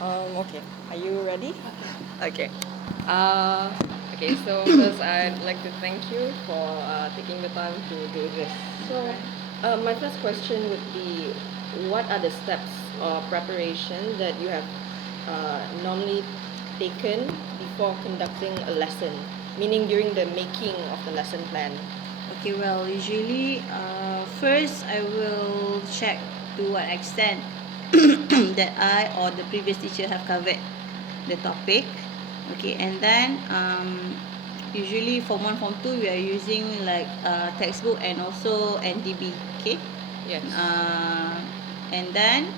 Okay. Are you ready? Okay. So Okay. first I'd like to thank you for taking the time to do this. So, my first question would be, what are the steps or preparation that you have normally taken before conducting a lesson? Meaning during the making of the lesson plan. Okay, well, usually, first I will check to what extent that I or the previous teacher have covered the topic. Okay, and then usually Form 1, Form 2, we are using like textbook and also NDB. Okay, Yes. uh, and then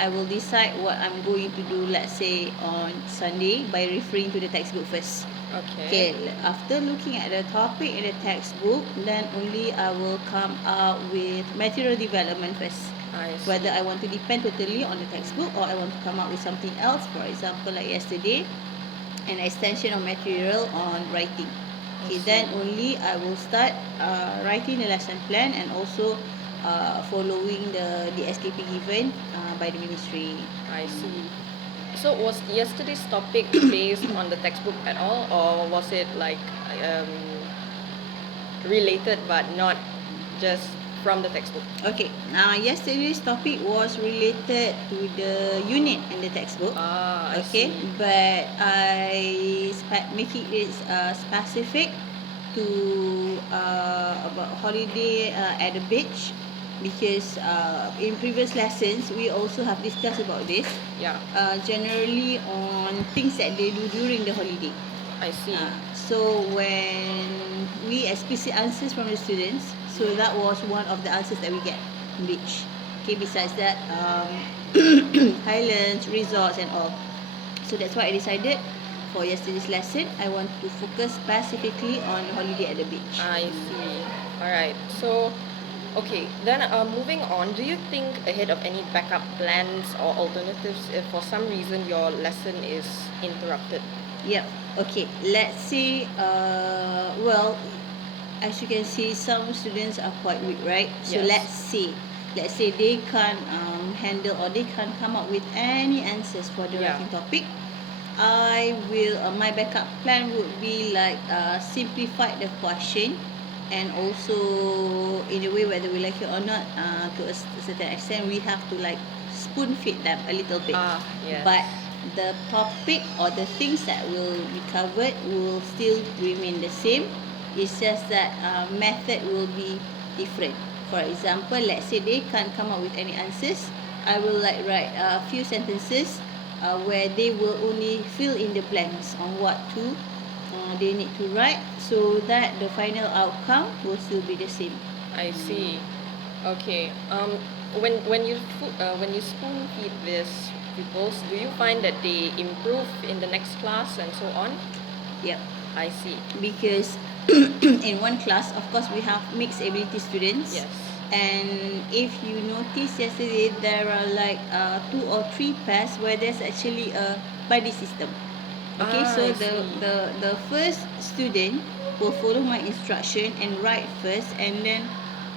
I will decide what I'm going to do, let's say on Sunday, by referring to the textbook first. Okay. Okay, after looking at the topic in the textbook, then only I will come up with material development first. I see. Whether I want to depend totally on the textbook or I want to come up with something else. For example, like yesterday, an extension of material on writing. Okay, then only I will start writing the lesson plan and also following the SKP given by the ministry. I see. So was yesterday's topic based on the textbook at all, or was it like um, related but not just from the textbook? Okay, yesterday's topic was related to the unit in the textbook. I Okay, see. but I make it specific to about holiday at the beach, because in previous lessons we also have discussed about this. Yeah. Generally on things that they do during the holiday. I see. So when we explicit answers from the students, so that was one of the answers that we get in beach. Okay, besides that, highlands, resorts and all. So that's why I decided for yesterday's lesson, I want to focus specifically on holiday at the beach. I see. All right. So, okay. Then, moving on. Do you think ahead of any backup plans or alternatives if for some reason your lesson is interrupted? Yep. Okay. Let's say, well, as you can see, some students are quite weak, right? So Yes. let's say they can't handle or they can't come up with any answers for the Yeah. writing topic. I will. My backup plan would be like simplify the question, and also in a way, whether we like it or not, to a certain extent, we have to like spoon feed them a little bit. Yes. But the topic or the things that will be covered will still remain the same. It's just that method will be different. For example, let's say they can't come up with any answers, I will like write a few sentences where they will only fill in the blanks on what to they need to write, so that the final outcome will still be the same. I see. Okay. When you spoon feed these pupils, do you find that they improve in the next class and so on? Yep. I see. Because in one class, of course, we have mixed ability students. Yes. And if you notice yesterday, there are like 2 or 3 pairs where there's actually a buddy system. Okay, so I the, see. the first student will follow my instruction and write first, and then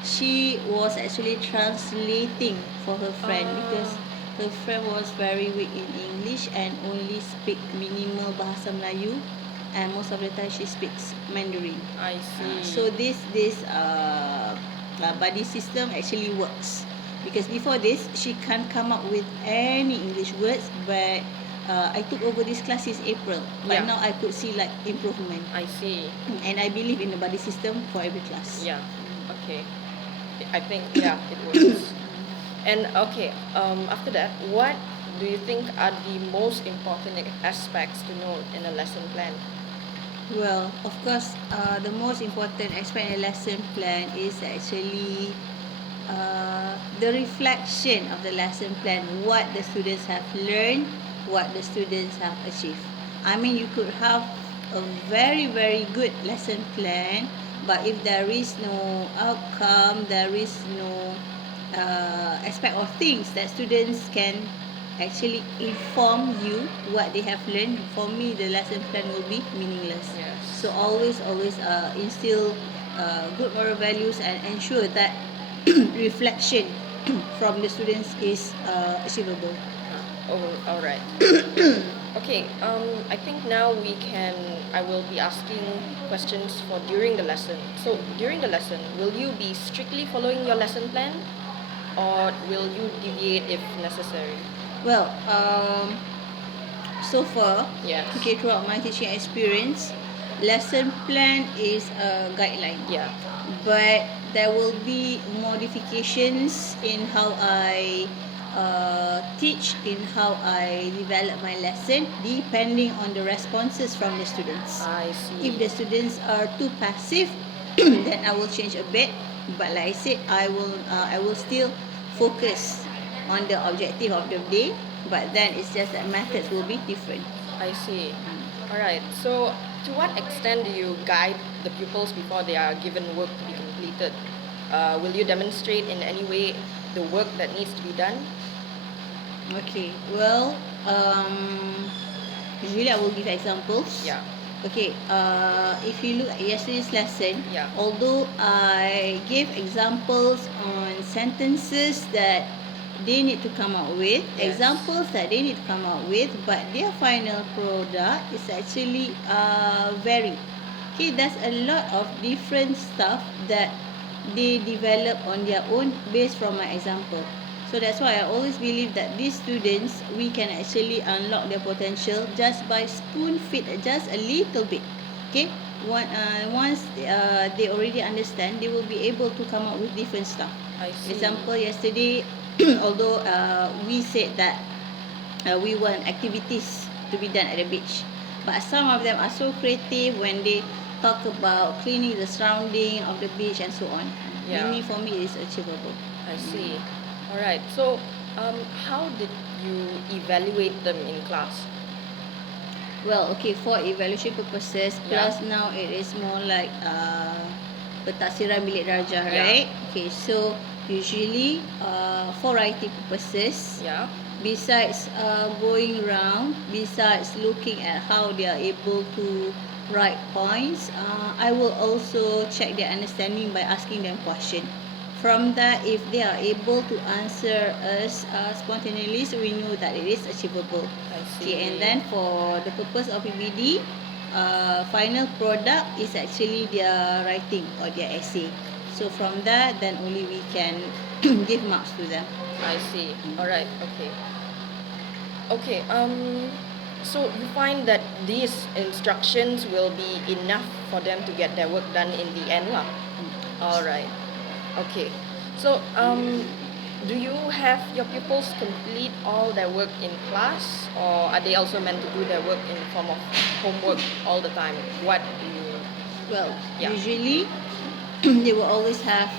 she was actually translating for her friend, because her friend was very weak in English and only speak minimal bahasa Melayu, and most of the time she speaks Mandarin. I see. So this buddy system actually works, because before this she can't come up with any English words, but I took over this class since April, but Yeah. now I could see like improvement, I see. and I believe in the buddy system for every class. Yeah. Okay. I think yeah, it works. And okay, after that, what do you think are the most important aspects to know in a lesson plan? Well, of course, the most important aspect in the lesson plan is actually the reflection of the lesson plan, what the students have learned, what the students have achieved. I mean, you could have a very, very good lesson plan, but if there is no outcome, there is no aspect of things that students can actually inform you what they have learned, for me the lesson plan will be meaningless. Yes. So always instill good moral values and ensure that reflection from the students is achievable. Oh, all right. Okay. I think now I will be asking questions for during the lesson. So during the lesson, will you be strictly following your lesson plan, or will you deviate if necessary? Well, so far, Yes. okay, throughout my teaching experience, lesson plan is a guideline. Yeah. But there will be modifications in how I teach, in how I develop my lesson, depending on the responses from the students. I see. If the students are too passive, then I will change a bit. But like I said, I will still focus on the objective of the day. But then it's just that methods will be different. I see. All right. So, to what extent do you guide the pupils before they are given work to be completed? Will you demonstrate in any way the work that needs to be done? Okay. Well, usually I will give examples. Yeah. Okay. If you look at yesterday's lesson, Yeah. although I gave examples on sentences that they need to come up with, Yes. examples that they need to come up with, but their final product is actually varied. Okay, there's a lot of different stuff that they develop on their own based from my example. So that's why I always believe that these students, we can actually unlock their potential just by spoon feed just a little bit. Okay, once they already understand, they will be able to come up with different stuff. I see. Example, yesterday, although we said that we want activities to be done at the beach, but some of them are so creative when they talk about cleaning the surrounding of the beach and so on. Yeah. Maybe for me it is achievable. I see. All right. So, how did you evaluate them in class? Well, okay, for evaluation purposes, Yeah. plus now it is more like pentaksiran bilik darjah, Yeah. right? Okay, so usually for writing purposes, Yeah. besides going round, besides looking at how they are able to write points, I will also check their understanding by asking them question. From that, if they are able to answer us spontaneously, so we know that it is achievable. I see. Okay, and then for the purpose of PBD, final product is actually their writing or their essay. So from that, then only we can give marks to them. I see. All right. Okay. Okay. So you find that these instructions will be enough for them to get their work done in the end, lah. All right. Okay. So do you have your pupils complete all their work in class, or are they also meant to do their work in the form of homework all the time? What do you? Well, Yeah. usually they will always have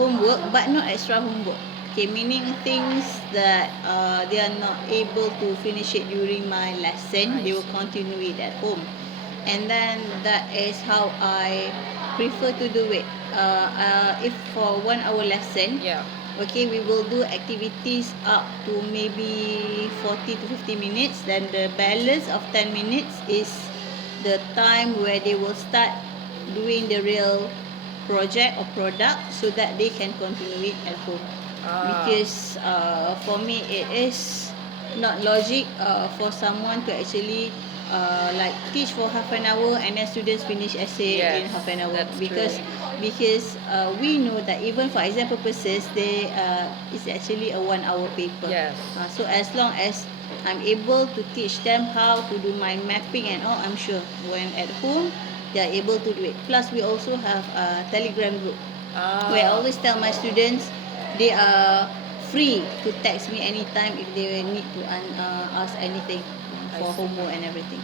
homework, but not extra homework. Okay, meaning things that they are not able to finish it during my lesson, I they will see. continue it at home. And then that is how I prefer to do it. If for 1 hour lesson, Yeah. okay, we will do activities up to maybe 40 to 50 minutes. Then the balance of 10 minutes is the time where they will start doing the real project or product so that they can continue it at home. Because for me it is not logic for someone to actually like teach for half an hour and then students finish essay in Yes, half an hour, that's because true. we know that even for exam purposes they it's actually a 1 hour paper. Yes. So as long as I'm able to teach them how to do mind mapping and all, I'm sure when at home they are able to do it. Plus we also have a Telegram group where I always tell my students they are free to text me anytime if they need to ask anything I for see. homework and everything.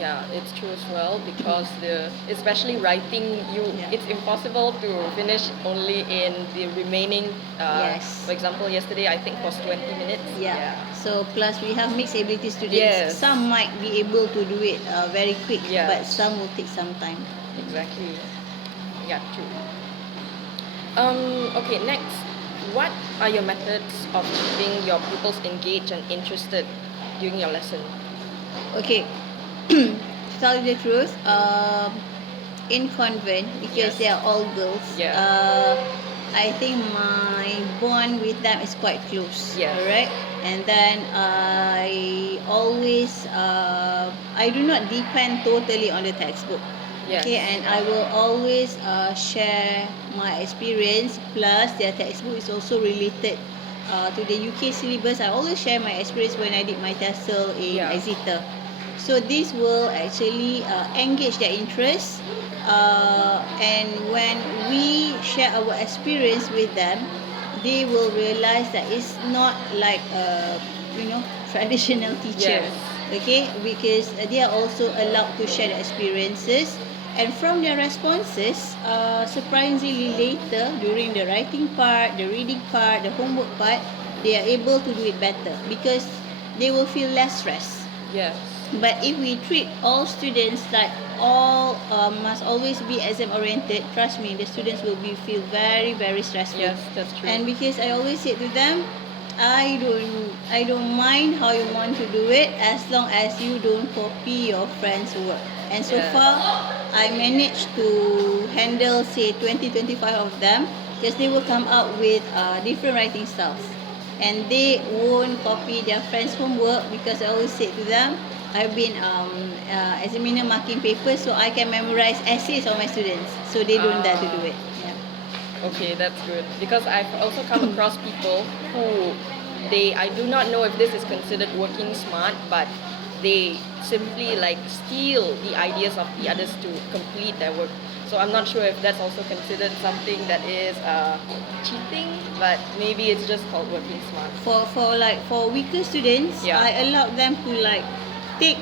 Yeah, it's true as well, because especially writing, Yeah. it's impossible to finish only in the remaining. Yes. For example, yesterday I think was 20 minutes. Yeah. So plus we have mixed ability students. Yes. Some might be able to do it very quick, but Yes. some will take some time. Exactly. Yeah, true. Okay, next. What are your methods of keeping your pupils engaged and interested during your lesson? Okay. To tell you the truth, in convent, because Yes. they are all girls, Yeah. I think my bond with them is quite close. Yes. Alright. And then I always I do not depend totally on the textbook. Yes. Okay, and I will always share my experience. Plus, their textbook is also related to the UK syllabus. I always share my experience when I did my TESOL in Yeah. Exeter. So this will actually engage their interest, and when we share our experience with them, they will realize that it's not like a traditional teacher. Yes. Okay, because they are also allowed to share their experiences, and from their responses, surprisingly later during the writing part, the reading part, the homework part, they are able to do it better because they will feel less stress. Yes. But if we treat all students like all must always be exam oriented, trust me, the students will be feel very very stressful. Yes, that's true. And because I always say to them, I don't mind how you want to do it as long as you don't copy your friend's work. And so Yes. far, I managed to handle say 20-25 of them because they will come out with different writing styles. And they won't copy their friends' homework because I always say to them, I've been examiner marking papers so I can memorize essays of my students. So they don't dare to do it. Yeah. Okay, that's good. Because I've also come across people who I do not know if this is considered working smart, but they simply like steal the ideas of the others to complete their work. So I'm not sure if that's also considered something that is cheating, but maybe it's just called working smart. For weaker students, Yeah. I allowed them to take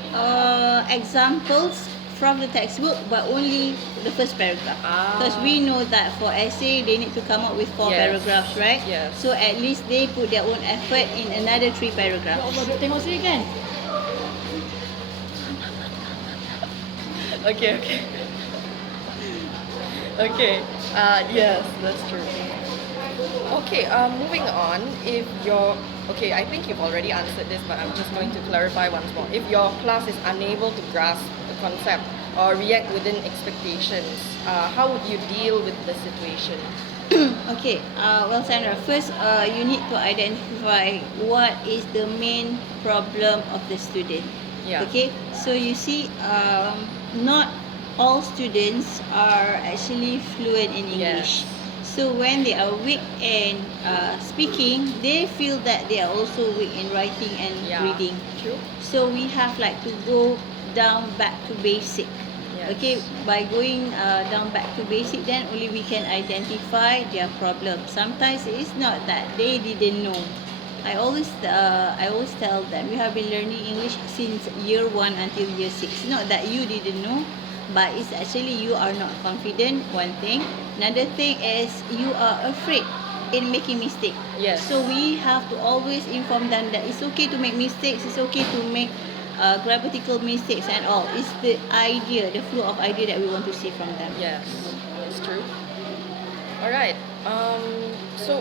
examples from the textbook, but only the first paragraph. Because we know that for essay they need to come up with 4 Yes. paragraphs, right? Yes. So at least they put their own effort in another 3 paragraphs. Tengok sini kan? Okay. Okay. Yes, that's true. Okay. Moving on. I think you've already answered this, but I'm just going to clarify once more. If your class is unable to grasp the concept or react within expectations, how would you deal with the situation? Okay, well Sandra, first you need to identify what is the main problem of the student. Yeah. Okay, so you see, not all students are actually fluent in English. Yes. So when they are weak in speaking, they feel that they are also weak in writing and reading. True. So we have to go down back to basic. Yes. Okay, by going down back to basic, then only we can identify their problem. Sometimes it's not that they didn't know. I always tell them, you have been learning English since year 1 until year 6. Not that you didn't know, but it's actually you are not confident, one thing. Another thing is you are afraid in making mistake. Yes. So we have to always inform them that it's okay to make mistakes, it's okay to make grammatical mistakes and all. It's the idea, the flow of idea that we want to see from them. Yes, it's true. All right. So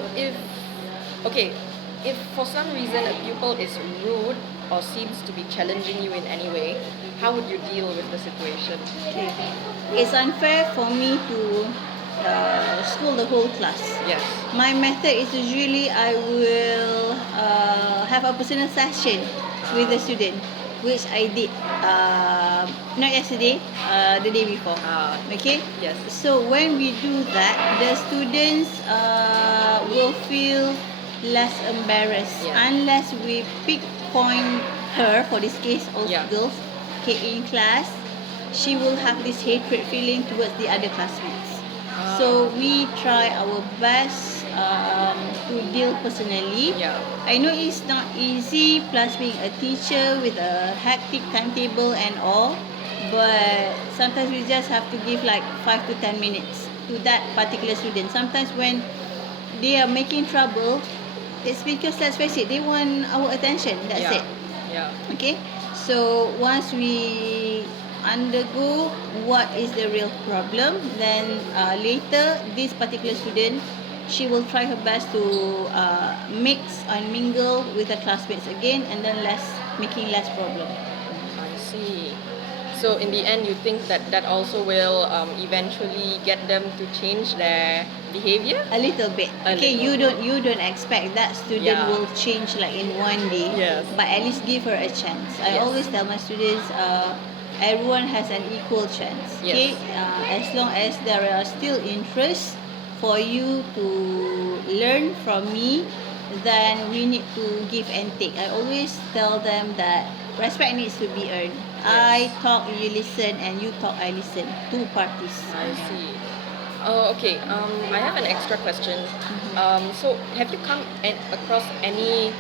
if for some reason a pupil is rude or seems to be challenging you in any way, how would you deal with the situation? Okay. It's unfair for me to school the whole class. Yes. My method is usually I will have a personal session with the student, which I did not yesterday, the day before. Okay? Yes. So when we do that, the students will feel less embarrassed. Yeah. Unless we point her, for this case, all Yeah. girls, okay, in class, she will have this hatred feeling towards the other classmates. So we try our best to deal personally. Yeah. I know it's not easy, plus being a teacher with a hectic timetable and all, but sometimes we just have to give 5 to 10 minutes to that particular student. Sometimes when they are making trouble, it's because, let's face it, they want our attention. That's it. Yeah. Okay, so once we undergo what is the real problem, then later this particular student, she will try her best to mix and mingle with the classmates again, and then making less problem. I see. So in the end, you think that that also will eventually get them to change their behavior? A little bit. A Okay, little. you don't expect that student Yeah. will change like in one day. Yes. But at least give her a chance. I Yes. always tell my students, everyone has an equal chance. Okay, Yes. as long as there are still interests for you to learn from me, then we need to give and take. I always tell them that respect needs to be earned. I Yes. talk, you listen, and you talk, I listen. Two parties. I see. Oh, okay. I have an extra question. So, have you come across any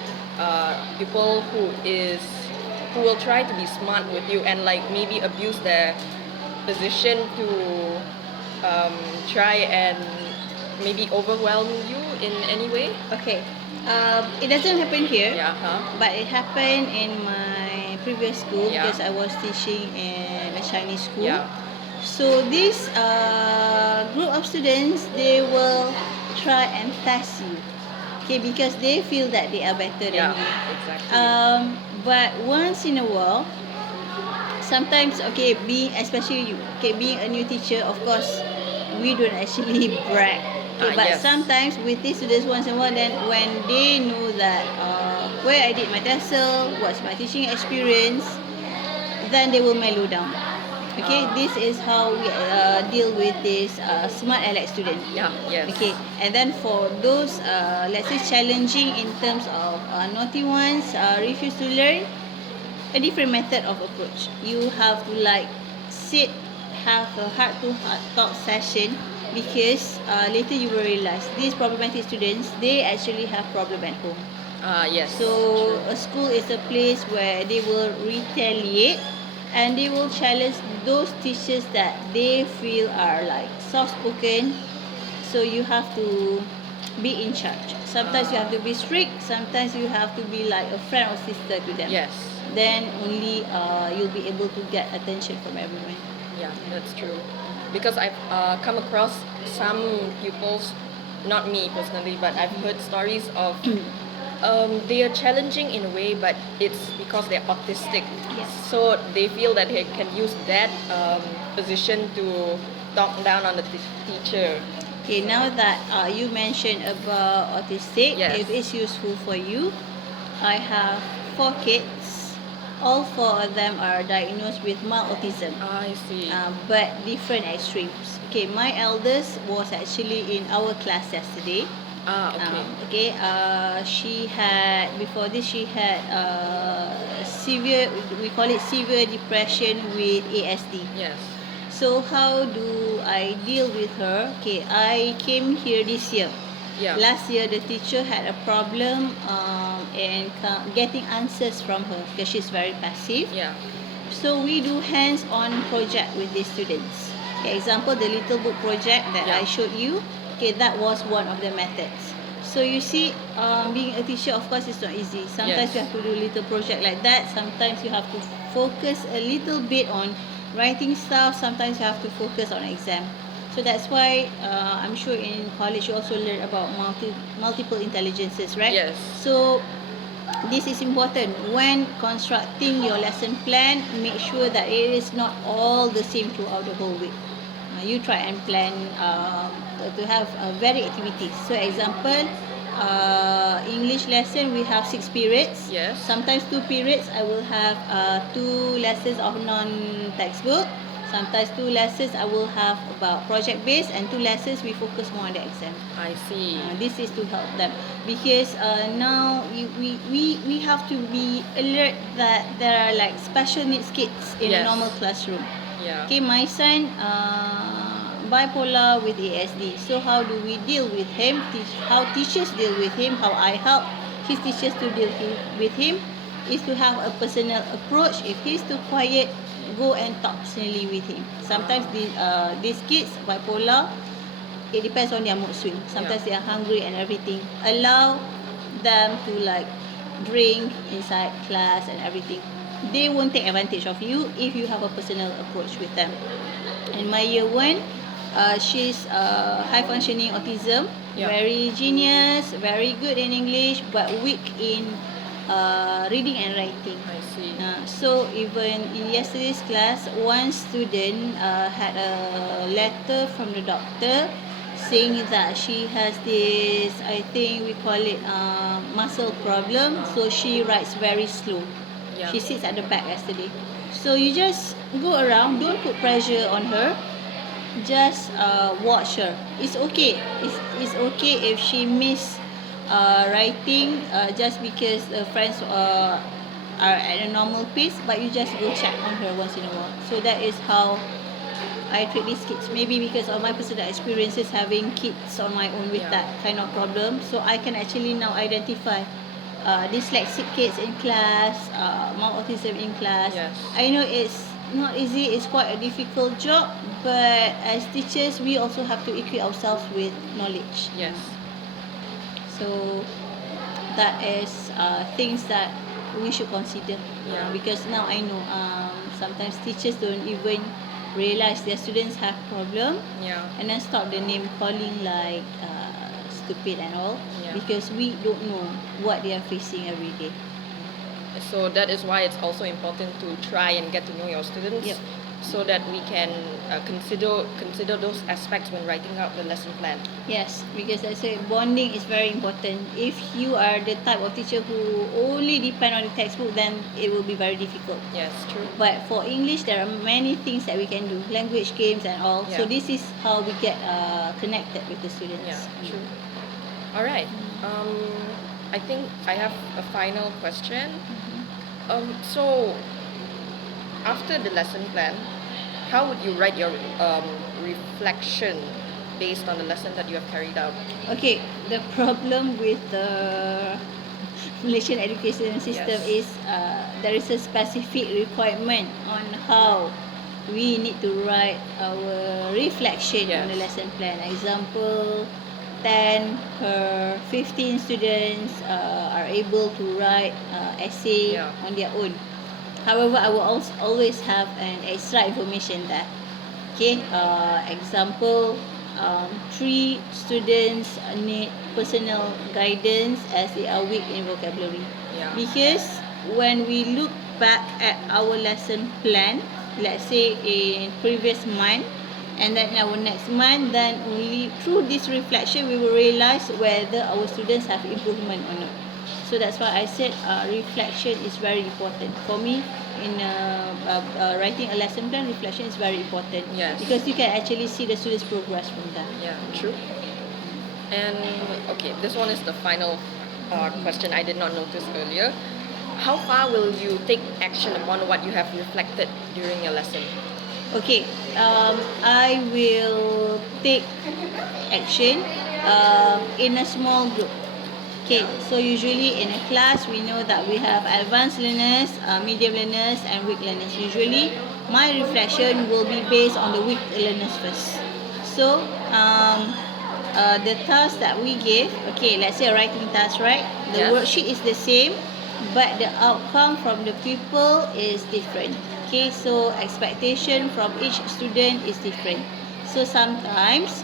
people who will try to be smart with you and like maybe abuse their position to try and maybe overwhelm you in any way? Okay. It doesn't happen here, Yeah. Huh? but it happened in my previous school Yeah. because I was teaching in a Chinese school. Yeah. So this group of students, they will try and test you, okay, because they feel that they are better than Yeah. you. Exactly. But once in a while, sometimes, okay, being especially you, okay, being a new teacher, of course, we don't actually brag. Okay, but Yes. sometimes with these students, once in a while, then when they know that where I did my TESOL, what's my teaching experience, then they will mellow down. Okay, this is how we deal with this smart alex student. Yeah. Yes. Okay, and then for those let's say challenging in terms of naughty ones, refuse to learn, a different method of approach. You have to like sit, have a heart to heart talk session, because later you will realize these problematic students, they actually have problem at home. Yes. So True. a school is a place where they will retaliate and they will challenge those teachers that they feel are like soft spoken. So you have to be in charge. Sometimes you have to be strict, sometimes you have to be like a friend or sister to them. Yes. Then only you'll be able to get attention from everyone. Yeah, that's true. Because I've come across some pupils, not me personally, but I've heard stories of they are challenging in a way, but it's because they're autistic. Yes. So they feel that they can use that position to talk down on the teacher. Okay, now that you mentioned about autistic, Yes. if it's useful for you, I have 4 kids. All 4 of them are diagnosed with mild autism, I see. but different extremes. Okay, my eldest was actually in our class yesterday. Okay. Okay, she had, before this, she had severe, we call it severe depression with ASD. Yes. So how do I deal with her? Okay, I came here this year. Yeah. Last year, the teacher had a problem in getting answers from her because she's very passive. Yeah. So we do hands-on project with these students. Okay, example, the little book project that Yeah. I showed you. Okay, that was one of the methods. So you see, being a teacher, of course, is not easy. Sometimes Yes. you have to do little project like that. Sometimes you have to focus a little bit on writing stuff. Sometimes you have to focus on exam. So that's why I'm sure in college you also learn about multiple intelligences, right? Yes. So this is important when constructing your lesson plan. Make sure that it is not all the same throughout the whole week. You try and plan to have varied activities. So example, English lesson we have 6 periods. Yes. Sometimes 2 periods I will have 2 lessons of non-textbook. Sometimes 2 lessons I will have about project based, and 2 lessons we focus more on the exam. I see. This is to help them, because now we have to be alert that there are like special needs kids in a Yes. normal classroom. Yeah. Okay, my son bipolar with ASD. So how do we deal with him? How teachers deal with him? How I help his teachers to deal with him is to have a personal approach. If he's too quiet, go and talk personally with him. Sometimes these kids bipolar, it depends on their mood swing. Sometimes they are hungry and everything. Allow them to like drink inside class and everything. They won't take advantage of you if you have a personal approach with them. In my year 1, she's high functioning autism, Yeah. very genius, very good in English, but weak in reading and writing. I see. So even in yesterday's class, one student had a letter from the doctor saying that she has this, I think we call it muscle problem. So she writes very slow. Yeah. She sits at the back yesterday. So you just go around, don't put pressure on her. Just watch her. It's okay. It's okay if she miss writing just because the friends are at a normal pace, but you just go check on her once in a while. So that is how I treat these kids. Maybe because of my personal experiences having kids on my own with Yeah. that kind of problem, so I can actually now identify dyslexic kids in class, mild autism in class. Yes. I know it's not easy, it's quite a difficult job, but as teachers, we also have to equip ourselves with knowledge. Yes. So that is things that we should consider. Yeah. Because now I know sometimes teachers don't even realize their students have problem, Yeah. and then stop the name calling like stupid and all, Yeah. because we don't know what they are facing every day. So that is why it's also important to try and get to know your students, Yep. so that we can consider those aspects when writing out the lesson plan. Yes, because I say bonding is very important. If you are the type of teacher who only depend on the textbook, then it will be very difficult. Yes, true. But for English, there are many things that we can do, language games and all. So Yeah. this is how we get connected with the students. Yeah, true. All right. I think I have a final question. So after the lesson plan, how would you write your reflection based on the lesson that you have carried out? Okay, the problem with the Malaysian education system Yes. is there is a specific requirement on how we need to write our reflection on the Yes. lesson plan. Example, 10 per 15 students are able to write essay Yeah. on their own. However, I will also always have an extra information there. Okay, example, 3 students need personal guidance as they are weak in vocabulary. Yeah. Because when we look back at our lesson plan, let's say in previous month, and then in our next month, then only through this reflection we will realize whether our students have improvement or not. So that's why I said reflection is very important for me. In writing a lesson plan, reflection is very important. Yes. Because you can actually see the students' progress from that. Yeah, true. And okay, this one is the final question I did not notice earlier. How far will you take action upon what you have reflected during your lesson? Okay, I will take action in a small group. Okay, so usually in a class, we know that we have advanced learners, medium learners, and weak learners. Usually, my reflection will be based on the weak learners first. So, the task that we give, okay, let's say a writing task, right? The Yes. worksheet is the same, but the outcome from the pupil is different. Okay, so expectation from each student is different. So sometimes,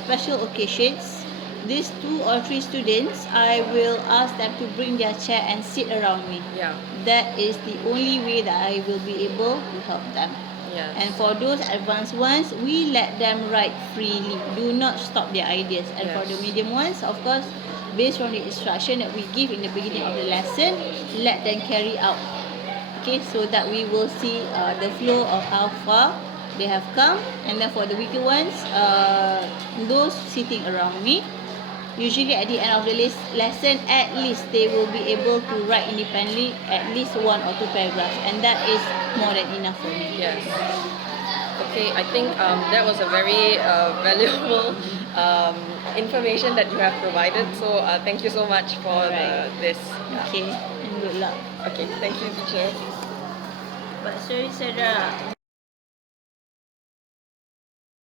special occasions, these 2 or 3 students, I will ask them to bring their chair and sit around me. Yeah. That is the only way that I will be able to help them. Yes. And for those advanced ones, we let them write freely. Do not stop their ideas. And for the Yes. medium ones, of course, based on the instruction that we give in the beginning of the lesson, let them carry out. Okay, so that we will see the flow of how far they have come. And then for the weaker ones, those sitting around me, usually at the end of the lesson, at least they will be able to write independently at least 1 or 2 paragraphs, and that is more than enough for me. Yes. Okay, I think that was a very valuable information that you have provided. So thank you so much for Alright. this. Okay, and good luck. Okay, thank you, teacher. But sorry, Sarah.